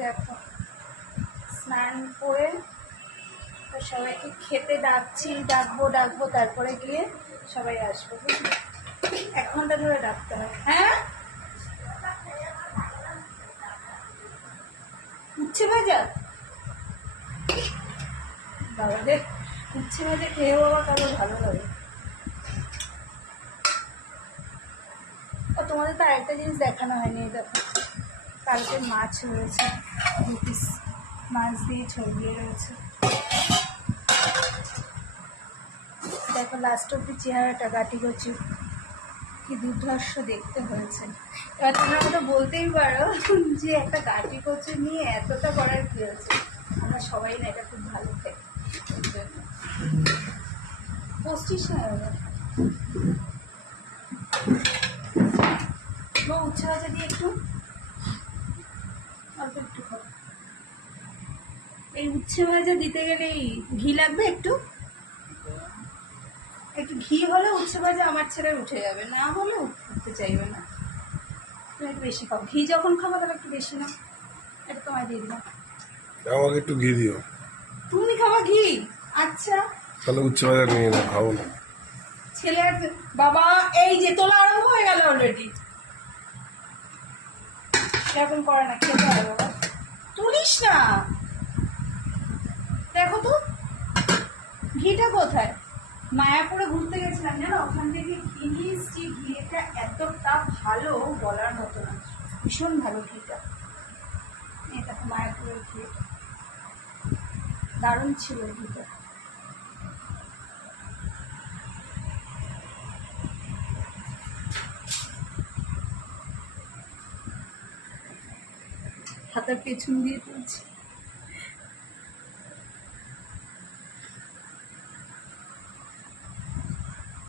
দেখো স্নান করে সবাইকে খেতে ডাকবো তারপরে গিয়ে সবাই আসবো, বুঝলি? 1 ঘন্টা ধরে ডাকতে হয়। হ্যাঁ, উচ্ছে ভাজা বাবা দেখ, উচ্ছে ভাজা খেয়েও আবার কারো ভালো লাগে। ও তোমাদের তো আরেকটা জিনিস দেখানো হয়নি, দেখো কালকে মাছ রয়েছে, 2 পিস মাছ দিয়ে ছড়িয়ে রয়েছে। দেখো লাস্ট অব্দি চেহারাটা গাটি কচি কি দুর্ধর্ষ দেখতে হয়েছে। এবার তোমরা তো বলতেই পারো যে একটা গাটি কচু নিয়ে এতটা করার কি হয়েছে। আমরা সবাই না এটা খুব ভালো খাই, বসছিস না উচ্ছে ভাজা দিয়ে একটু অল্প একটু খাবো। এই উচ্ছে ভাজা দিতে গেলেই ঘি লাগবে, একটু একটু ঘি হলে উচ্ছে ভাজা আমার ছেলে উঠে যাবে, না হলে উঠতে চাইবে না। তুমি একটু বেশি খাও, ঘি যখন খাবো তাহলে একটু বেশি না, এটা তোমায় দিয়ে দিলাম। আমাকে একটু ঘি দিও। তুমি খাবা ঘি? আচ্ছা তাহলে উচ্ছে ভাজা নিয়ে না, খাবো না। ছেলে বাবা এই যে তোলা আরম্ভ হয়ে গেল অলরেডি, সেরকম করে না, খেতে হবে বাবা, তুলিস না। দেখো তো ঘিটা কোথায়, মায়াপুরে ঘুরতে গেছিলাম জানো, ওখান থেকে ঘি নিয়ে এসছি। ঘিটা এতটা ভালো বলার মতো না, ভীষণ ভালো ঘিটা। এই দেখো মায়াপুরের ঘি, দারুণ ছিল ঘিটা। হাতের পেছন দিয়ে তুলছি।